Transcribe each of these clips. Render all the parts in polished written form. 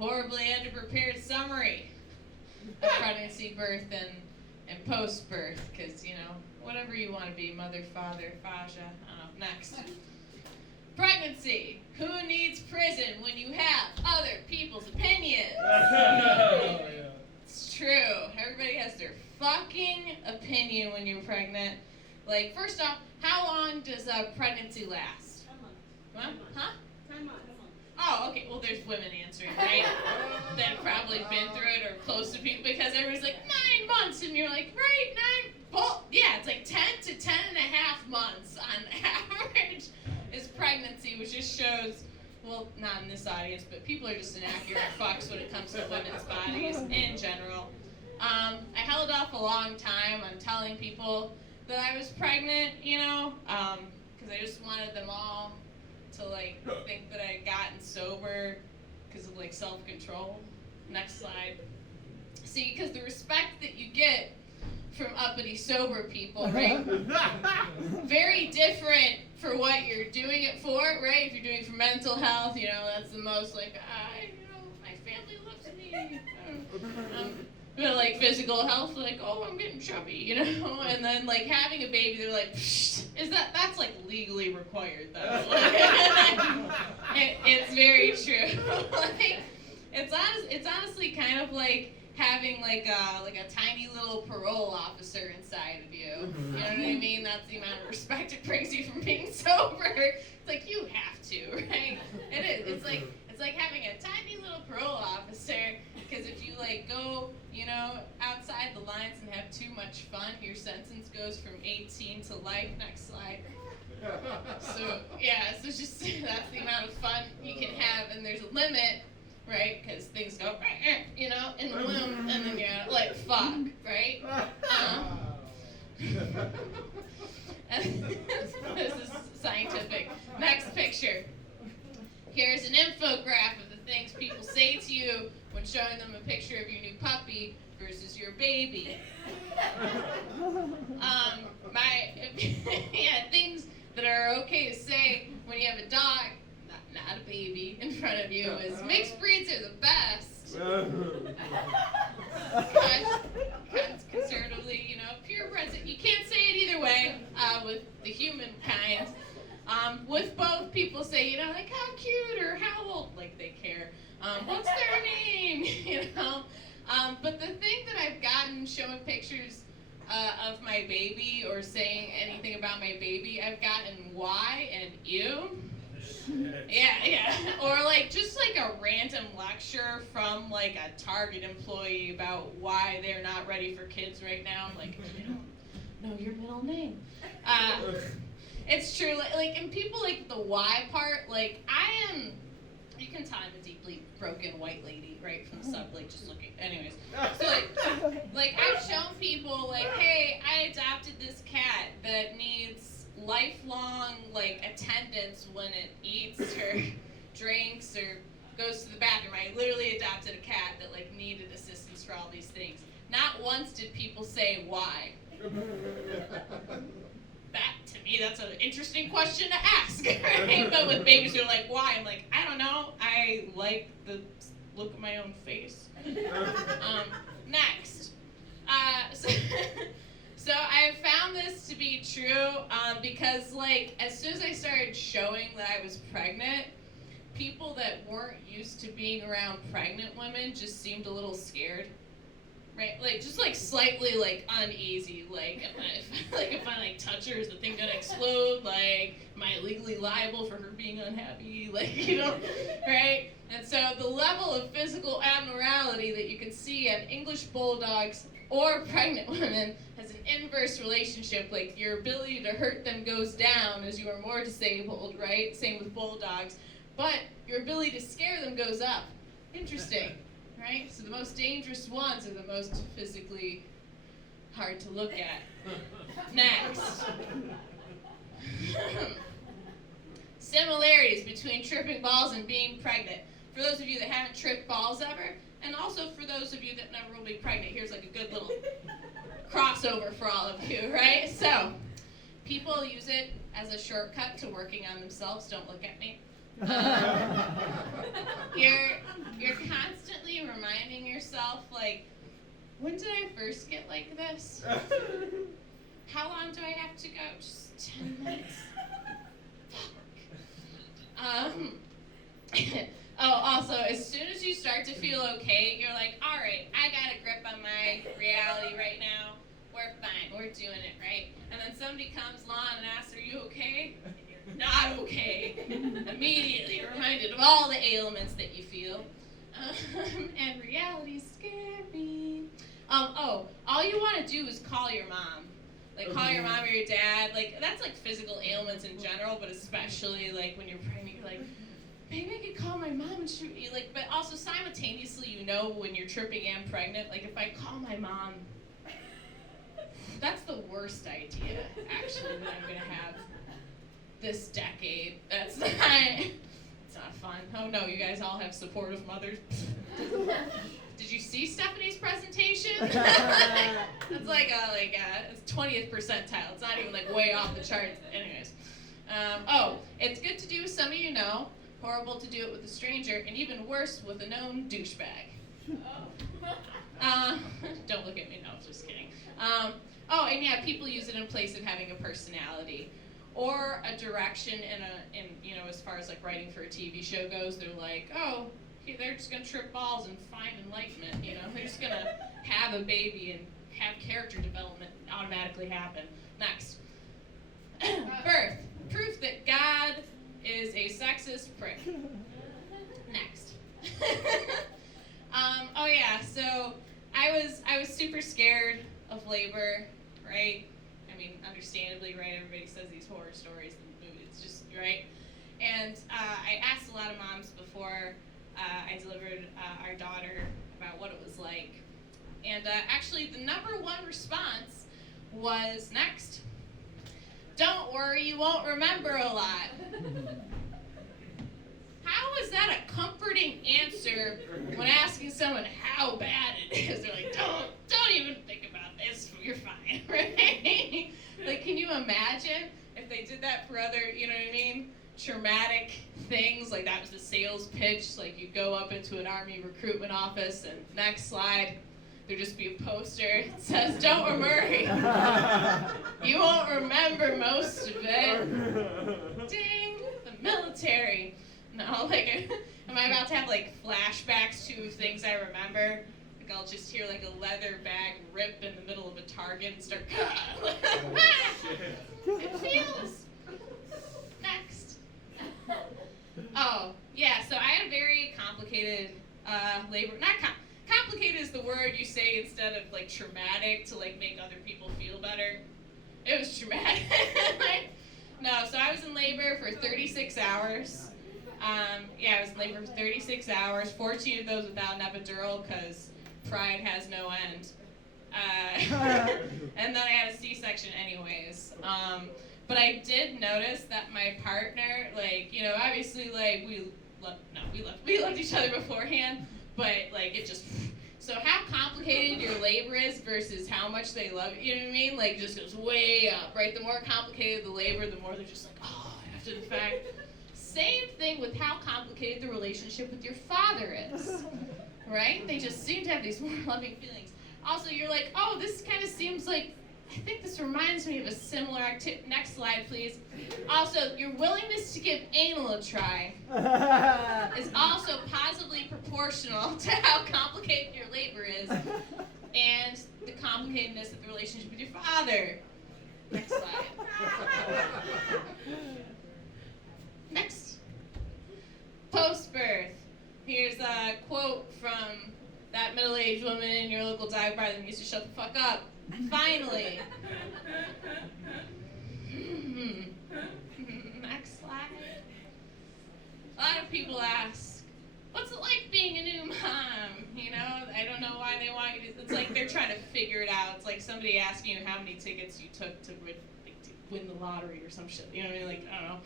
horribly underprepared summary of pregnancy, birth, and post-birth, because, whatever you want to be, mother, father, fascia, I don't know. Next. Pregnancy. Who needs prison when you have other people's opinions? It's true. Everybody has their fucking opinion when you're pregnant. Like, first off, how long does a pregnancy last? 10 months. What? Huh? 10 months. Oh, okay. Well, there's women answering, right? That have probably been through it or close to people, because everybody's like, 9 months, and you're like, right, 9? Well, yeah, it's like 10 to 10 and a half months on average is pregnancy, which just shows, well, not in this audience, but people are just inaccurate fucks when it comes to women's bodies in general. I held off a long time on telling people that I was pregnant, because I just wanted them all to, think that I had gotten sober because of, self-control. Next slide. See, because the respect that you get from uppity sober people, right? Very different for what you're doing it for, right? If you're doing it for mental health, that's the most, my family loves me. But physical health, oh, I'm getting chubby, and then having a baby, they're like, psh, that's legally required though. It's very true. It's honestly kind of like having a tiny little parole officer inside of you. You know what I mean? That's the amount of respect it brings you from being sober. It's you have to, right? It is. It's like having a tiny little parole officer, because if you go, outside the lines and have too much fun, your sentence goes from 18 to life. Next slide. So just that's the amount of fun you can have, and there's a limit, right? Because things go, in the womb, and then you're like, fuck, right? This is scientific. Next picture. Here's an infograph of the things people say to you when showing them a picture of your new puppy versus your baby. Things that are okay to say when you have a dog, not a baby, in front of you is mixed breeds are the best. Conservatively, purebreds, you can't say it either way with the human kind. With both, people say, how cute or how old, they care. What's their name, But the thing that I've gotten showing pictures of my baby or saying anything about my baby, I've gotten why and ew. Yeah. Or just a random lecture from a Target employee about why they're not ready for kids right now. I'm like, I don't know your middle name. It's true. And people the why part. You can tell I'm a deeply broken white lady, right, from the sub, just looking. Anyways, so I've shown people hey, I adopted this cat that needs lifelong attendance when it eats or drinks or goes to the bathroom. I literally adopted a cat that needed assistance for all these things. Not once did people say why. That, to me, that's an interesting question to ask, right? But with babies, they're like, why? I'm like, I don't know. I like the look of my own face. Next. So I found this to be true because, as soon as I started showing that I was pregnant, people that weren't used to being around pregnant women just seemed a little scared. Right, just slightly uneasy. If I touch her, is the thing gonna explode? Am I legally liable for her being unhappy? Right? And so the level of physical abnormality that you can see in English bulldogs or pregnant women has an inverse relationship. Your ability to hurt them goes down as you are more disabled, right? Same with bulldogs. But your ability to scare them goes up. Interesting. Right? So the most dangerous ones are the most physically hard to look at. Next. Similarities between tripping balls and being pregnant. For those of you that haven't tripped balls ever, and also for those of you that never will be pregnant, here's a good little crossover for all of you, right? So, people use it as a shortcut to working on themselves. Don't look at me. You're constantly yourself, like, when did I first get like this? How long do I have to go? Just 10 minutes. Also, as soon as you start to feel okay, you're like, all right, I got a grip on my reality right now. We're fine. We're doing it, right? And then somebody comes along and asks, are you okay? And you're not okay. Immediately reminded of all the ailments that you feel. And reality's scary. All you want to do is call your mom. Like, call your mom or your dad. Like, that's like physical ailments in general, but especially like when you're pregnant, you're like, maybe I could call my mom and she, like, but also simultaneously, you know, when you're tripping and pregnant, like, if I call my mom, that's the worst idea, actually, that I'm gonna have this decade. That's not, it's not fun. Oh no, you guys all have supportive mothers. Did you see Stephanie's presentation? It's like it's 20th percentile. It's not even like way off the charts. Anyways, it's good to do with somebody you know. Horrible to do it with a stranger, and even worse with a known douchebag. Don't look at me. No, just kidding. And yeah, people use it in place of having a personality or a direction in you know, as far as like writing for a TV show goes. They're like, they're just gonna trip balls and find enlightenment. You know, they're just gonna have a baby and have character development automatically happen. Next, birth, proof that God is a sexist prick. Next. So I was super scared of labor, right? I mean, understandably, right? Everybody says these horror stories in the movies, just right. And I asked a lot of moms before I delivered our daughter about what it was like, and actually the number one response was, next. Don't worry, you won't remember a lot. How is that a comforting answer when asking someone how bad it is? They're like, don't even think about this, you're fine, right? Like, can you imagine if they did that for other, you know what I mean, traumatic things? Like, that was the sales pitch, like you go up into an Army recruitment office and next slide, there'd just be a poster that says, don't worry, you won't remember most of it. Ding, the military. No, like, am I about to have like flashbacks to things I remember? Like, I'll just hear like a leather bag rip in the middle of a Target and start, it feels. Next. So I had a very complicated labor, complicated is the word you say instead of like traumatic to like make other people feel better. It was traumatic. So I was in labor for 36 hours. I was in labor for 36 hours, 14 of those without an epidural because pride has no end. And then I had a C-section anyways. But I did notice that my partner, like, you know, obviously, like, we loved each other beforehand, but like it just, so how complicated your labor is versus how much they love you, you know what I mean? Like, it just goes way up, right? The more complicated the labor, the more they're just like, after the fact. Same thing with how complicated the relationship with your father is, right? They just seem to have these more loving feelings. Also, you're like, this kind of seems like, I think this reminds me of a similar activity. Next slide, please. Also, your willingness to give anal a try is also positively proportional to how complicated your labor is and the complicatedness of the relationship with your father. Next slide. Next. Post-birth. Here's a quote from that middle-aged woman in your local dive bar that needs to shut the fuck up. Finally. Next slide. A lot of people ask, what's it like being a new mom? You know, I don't know why they want you to, it's like they're trying to figure it out. It's like somebody asking you how many tickets you took to win the lottery or some shit. You know what I mean? Like, I don't know.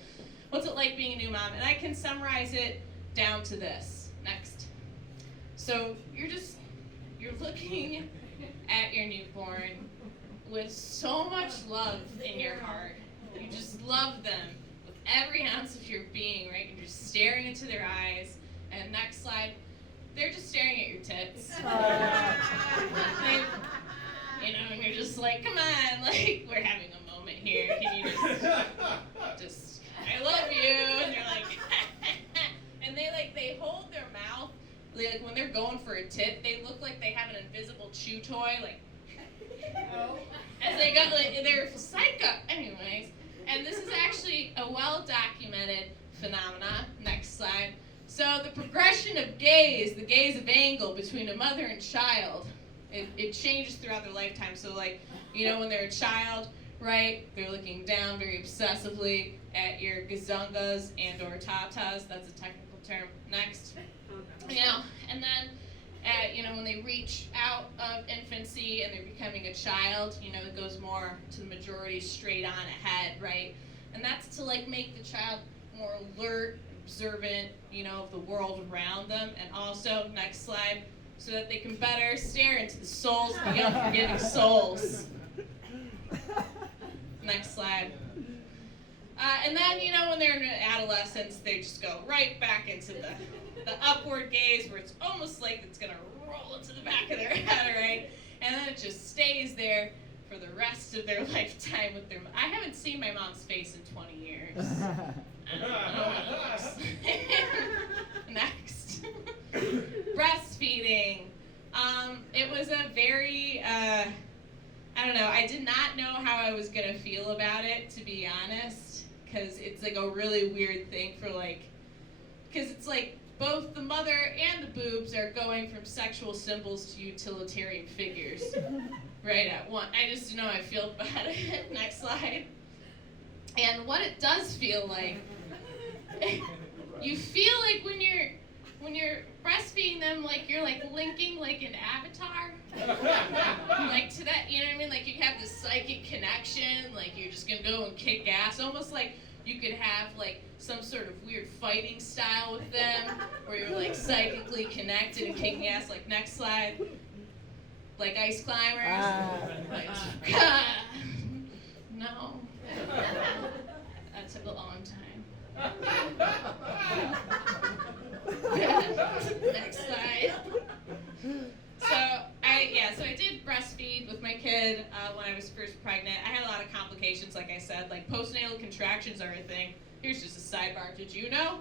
What's it like being a new mom? And I can summarize it down to this. Next. So you're looking at your newborn with so much love in your heart. You just love them with every ounce of your being, right? You're just staring into their eyes. And next slide, they're just staring at your tits. just like, come on, like, we're having a moment here. Can you just, I love you. And they're like, and they hold their mouth. Like, when they're going for a tit, they look like they have an invisible chew toy, like, as they go, like, they're psycho. Anyways, and this is actually a well-documented phenomena. Next slide. So the progression of gaze, the gaze of angle between a mother and child, it changes throughout their lifetime. So like, when they're a child, right, they're looking down very obsessively at your gazungas and or tatas. That's a technical term. Next. And then, when they reach out of infancy and they're becoming a child, it goes more to the majority straight on ahead, right? And that's to like make the child more alert, observant, of the world around them, and also, next slide, so that they can better stare into the souls of the unforgiving souls. Next slide. And then, when they're in adolescence, they just go right back into the upward gaze, where it's almost like it's going to roll into the back of their head, right? And then it just stays there for the rest of their lifetime with their... I haven't seen my mom's face in 20 years. I don't know what it looks like. Next. Breastfeeding. It was a very... I don't know. I did not know how I was going to feel about it, to be honest, because it's like a really weird thing for like... Because it's like both the mother and the boobs are going from sexual symbols to utilitarian figures right at once. I just don't know how I feel about it. Next slide. And what it does feel like, you feel like when you're breastfeeding them, like you're like linking like an avatar, like to that, you know what I mean? Like you have this psychic connection, like you're just gonna go and kick ass, almost like you could have like some sort of weird fighting style with them, where you're like psychically connected and kicking ass. Like next slide, like ice climbers. Like, no, that took a long time. Next slide. So I did breastfeed with my kid when I was first pregnant. I had a lot of complications, like I said, like postnatal contractions are a thing. Here's just a sidebar. Did you know?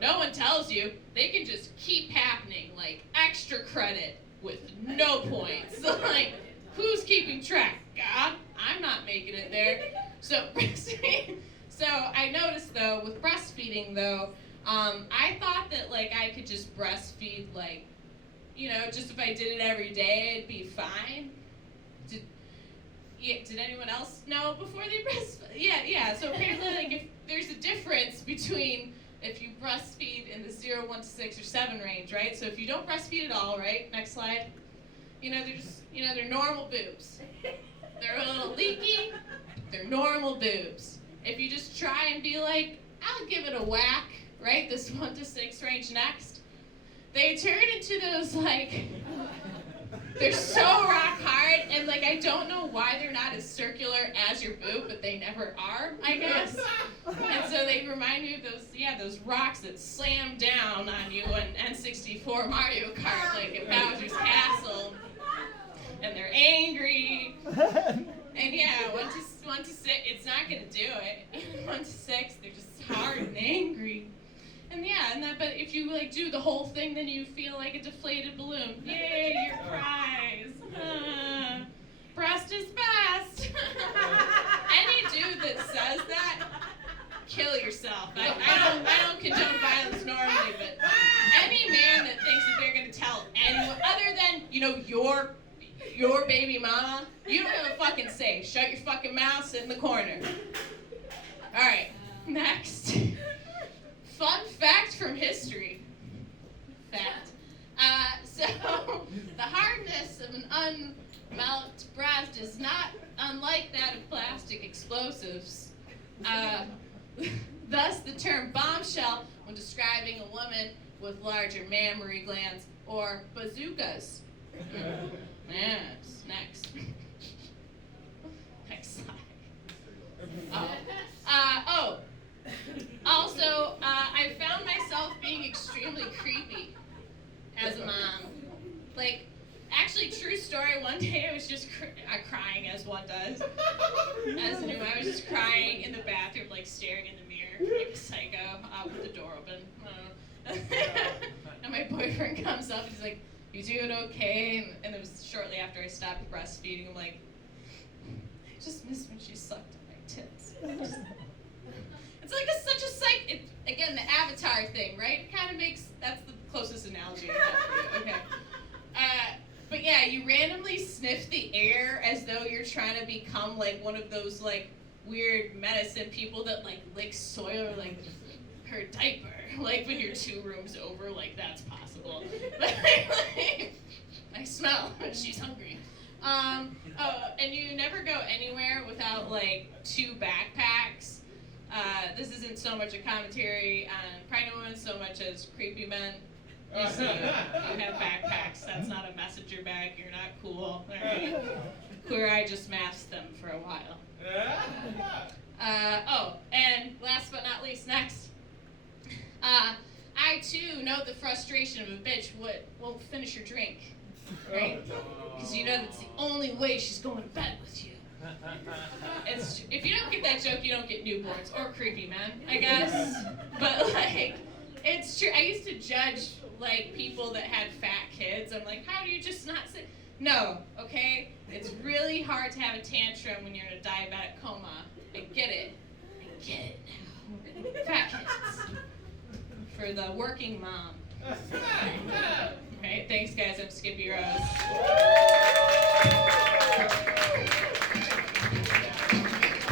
No one tells you. They can just keep happening, like extra credit with no points. Like, who's keeping track? God, I'm not making it there. So breastfeeding. So I noticed though, with breastfeeding though, I thought that like I could just breastfeed like, just if I did it every day, it'd be fine. Did anyone else know before they breastfeed? Yeah. So apparently, like, if there's a difference between if you breastfeed in the 0, 1 to 6, or 7 range, right? So if you don't breastfeed at all, right? Next slide. They're just, they're normal boobs. They're a little leaky. They're normal boobs. If you just try and be like, I'll give it a whack, right? This 1 to 6 range next. They turn into those like, they're so rock hard, and like I don't know why they're not as circular as your boob, but they never are, I guess. And so they remind me of those rocks that slam down on you in N64 Mario Kart, like in Bowser's Castle. And they're angry. And yeah, 1 to 6, it's not gonna do it. 1 to 6, they're just hard and angry. And but if you like do the whole thing, then you feel like a deflated balloon. Yay, your prize. Breast is best. Any dude that says that, kill yourself. I don't condone violence normally, but any man that thinks that they're gonna tell anyone other than, your baby mama, you don't have a fucking say. Shut your fucking mouth, sit in the corner. Alright, next. Fun fact from history. Fact. So, the hardness of an unmelted breast is not unlike that of plastic explosives. Thus, the term bombshell when describing a woman with larger mammary glands or bazookas. Yes, next. Next slide. Also, I found myself being extremely creepy as a mom. Like, actually, true story. One day I was just crying, as one does. As new, I was just crying in the bathroom, like staring in the mirror, like a psycho, with the door open. I don't know. And my boyfriend comes up and he's like, "You doing okay?" And it was shortly after I stopped breastfeeding. I'm like, "I just miss when she sucked on my tits." It's like such a again, the Avatar thing, right? It kind of makes, that's the closest analogy I have for you. Okay. But yeah, you randomly sniff the air as though you're trying to become like one of those like weird medicine people that like lick soil or like her diaper. Like when you're 2 rooms over, like that's possible. But I smell she's hungry. And you never go anywhere without like 2 backpacks. This isn't so much a commentary on pregnant women so much as creepy men. You see, you have backpacks. That's not a messenger bag. You're not cool. All right. Queer Eye just masked them for a while. And last but not least, next. I too know the frustration of a bitch won't finish her drink, right? Because you know that's the only way she's going to bed with you. If you don't get that joke, you don't get newborns or creepy men, I guess. But like, it's true. I used to judge like people that had fat kids. I'm like, how do you just not sit? No, okay. It's really hard to have a tantrum when you're in a diabetic coma. I get it. I get it now. Fat kids. For the working mom. Okay, thanks guys. I'm Skippy Rose.